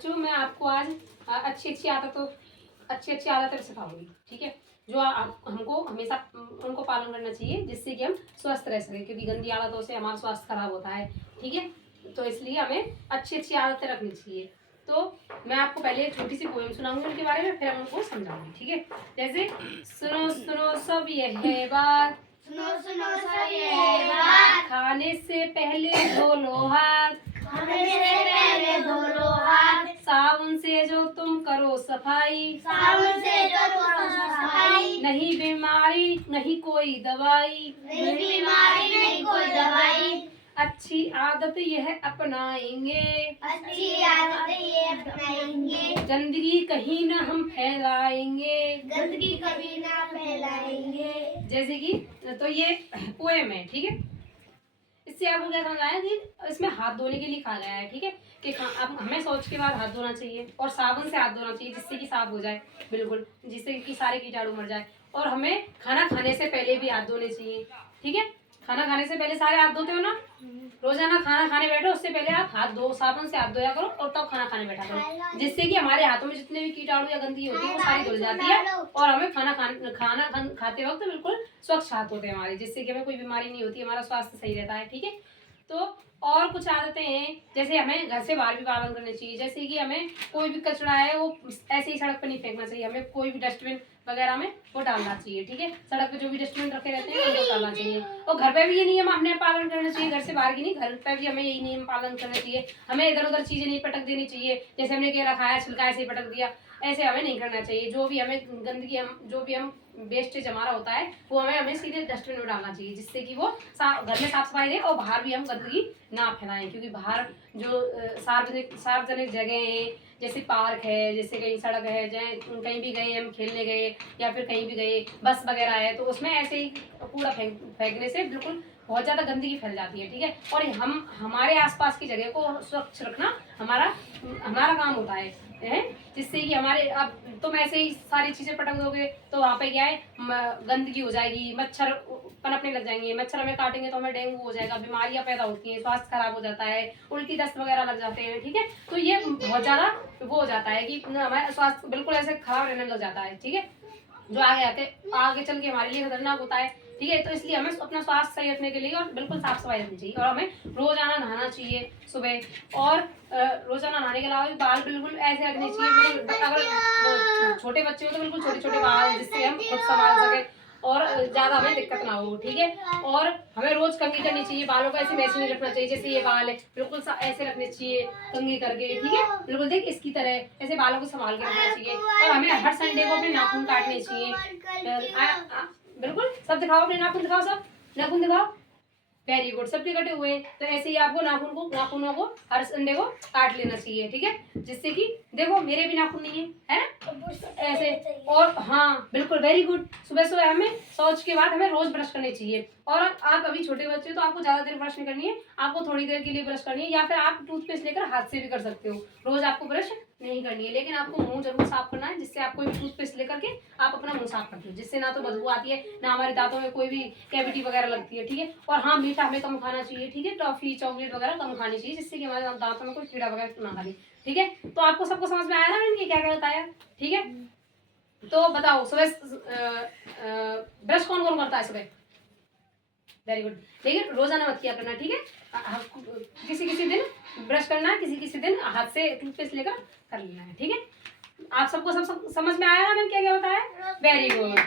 जो मैं आपको आज अच्छी आदतें सिखाऊंगी, ठीक है। जो हमको हमेशा उनको पालन करना चाहिए जिससे कि हम स्वस्थ रह सकें, क्योंकि गंदी आदतों से हमारा स्वास्थ्य खराब होता है, ठीक है। तो इसलिए हमें अच्छी आदतें रखनी चाहिए। तो मैं आपको पहले एक छोटी सी पोएम सुनाऊंगी उनके बारे में, फिर हम उनको समझाऊंगी, ठीक है। जैसे सुनो सुनो सब यह बात, सुनो सुनो सब ये बात, खाने से पहले धो लो हाथ, खाने से पहले धो लो हाथ, साबुन से जो तुम करो सफाई, साबुन से जो करो सफाई, नहीं बीमारी नहीं कोई दवाई, नहीं बीमारी नहीं कोई दवाई, अच्छी आदत यह अपनाएंगे, अच्छी आदतें ये अपनाएंगे, गंदगी कहीं न हम फैलाएंगे, गंदगी कभी ना फैलाएंगे। जैसे कि तो ये पोएम है, ठीक है। इससे आपको क्या समझ आया कि इसमें हाथ धोने के लिए कहा गया है, ठीक है। कि अब हमें शौच के बाद हाथ धोना चाहिए और साबुन से हाथ धोना चाहिए जिससे कि साफ हो जाए, बिल्कुल, जिससे कि सारे कीटाणु मर जाए। और हमें खाना खाने से पहले भी हाथ धोने चाहिए, ठीक है। खाना खाने से पहले सारे हाथ धोते हो ना, रोजाना खाना खाने बैठो उससे पहले आप हाथ धो, साबुन से हाथ धोया करो और तब खाना खाने बैठा करो, जिससे कि हमारे हाथों में जितने भी कीटाणु या गंदगी होती है वो सारी धुल जाती है और हमें खाना खाते वक्त बिल्कुल स्वच्छ हाथ होते हैं हमारे, जिससे कि हमें कोई बीमारी नहीं होती, हमारा स्वास्थ्य सही रहता है, ठीक है। तो और कुछ आदतें हैं, जैसे हमें घर से बाहर भी पालन करने चाहिए। जैसे कि हमें कोई भी कचरा है वो ऐसे ही सड़क पर नहीं फेंकना चाहिए, हमें कोई भी डस्टबिन वगैरह में वो डालना चाहिए, ठीक है। सड़क पे जो भी डस्टबिन रखे रहते हैं उनको डालना चाहिए। और घर पे भी ये नियम हमने पालन करना चाहिए, घर से बाहर की नहीं, घर पे भी हमें यही नियम पालन करना चाहिए। हमें इधर उधर चीजें नहीं पटक देनी चाहिए, जैसे हमने केला खाया छिलका ऐसे ही पटक दिया, ऐसे हमें नहीं करना चाहिए। जो भी हमें गंदगी जो भी हम वेस्टेज हमारा होता है वो हमें सीधे डस्टबिन में डालना चाहिए, जिससे कि वो घर में साफ सफाई रहे और बाहर भी हम गंदगी ना फैलाएं। क्योंकि बाहर जो सार्वजनिक जगह हैं, जैसे पार्क है, जैसे कहीं सड़क है, चाहे कहीं भी गए हम खेलने गए या फिर कहीं भी गए, बस वगैरह है, तो उसमें ऐसे ही कूड़ा फेंकने से बिल्कुल बहुत ज़्यादा गंदगी फैल जाती है, ठीक है। और हम हमारे आसपास की जगह को स्वच्छ रखना हमारा काम होता है, जिससे कि हमारे अब तुम ऐसे ही सारी चीजें पटक दोगे तो वहाँ पे क्या है, गंदगी हो जाएगी, मच्छर पनपने लग जाएंगे, मच्छर हमें काटेंगे तो हमें डेंगू हो जाएगा, बीमारियां पैदा होती हैं, स्वास्थ्य खराब हो जाता है, उल्टी दस्त वगैरह लग जाते हैं, ठीक है। तो ये बहुत ज्यादा वो हो जाता है कि हमारा स्वास्थ्य बिल्कुल ऐसे खराब रहने लग जाता है, ठीक है, जो आगे चल के हमारे लिए खतरनाक होता है, ठीक है। तो इसलिए हमें अपना स्वास्थ्य सही रखने के लिए और बिल्कुल साफ सफाई रखनी चाहिए और हमें रोजाना नहाना चाहिए सुबह। और रोजाना नहाने के अलावा भी बाल बिल्कुल ऐसे रखने चाहिए, बिल्कुल अगर छोटे बच्चे हो तो बिल्कुल छोटे छोटे बाल, जिससे हम खुद संभाल सके और ज्यादा हमें दिक्कत ना हो, ठीक है। और हमें रोज कंघी करनी चाहिए, बालों को ऐसे मैसे नहीं रखना चाहिए, जैसे ये बाल है बिल्कुल ऐसे रखने चाहिए कंघी करके, ठीक है, बिल्कुल देख इसकी तरह ऐसे बालों को संभाल के रखना चाहिए। और हमें हर संडे को अपने नाखून काटने चाहिए, बिल्कुल सब दिखाओ, अपने नाखून दिखाओ, सब नाखून दिखाओ, वेरी गुड, सबके कटे हुए हैं। तो ऐसे ही आपको नाखूनों को हर संडे को काट लेना चाहिए, ठीक है, जिससे कि देखो मेरे भी नाखून नहीं है ना ऐसे। और हाँ बिल्कुल वेरी गुड, सुबह सुबह हमें शौच के बाद हमें रोज ब्रश करनी चाहिए। और आप अभी छोटे बच्चे तो आपको ज्यादा देर ब्रश नहीं करनी है, आपको थोड़ी देर के लिए ब्रश करनी है, या फिर आप टूथपेस्ट लेकर हाथ से भी कर सकते हो, रोज आपको ब्रश नहीं करनी है। लेकिन आपको मुंह जरूर साफ करना है, जिससे आप कोई भी टूथपेस्ट लेकर के आप अपना मुंह साफ करते हो, जिससे ना तो बदबू आती है ना हमारे दांतों में कोई भी कैविटी वगैरह लगती है, ठीक है। और हाँ मीठा हमें कम खाना चाहिए, ठीक है, टॉफी चॉकलेट वगैरह कम खानी चाहिए, जिससे कि हमारे दांतों में कोई कीड़ा वगैरह ना खाए, ठीक है। तो आपको सबको समझ में आया ना मैंने क्या क्या बताया, ठीक है। तो बताओ सुबह ब्रश कौन कौन करता है सुबह, वेरी गुड, लेकिन रोजाना मत किया करना, ठीक है। किसी किसी दिन ब्रश करना है, किसी किसी दिन हाथ से टूथपेस्ट लेकर कर लेना है, ठीक है। आप सबको सब समझ में आया ना मैंने क्या क्या बताया, वेरी गुड।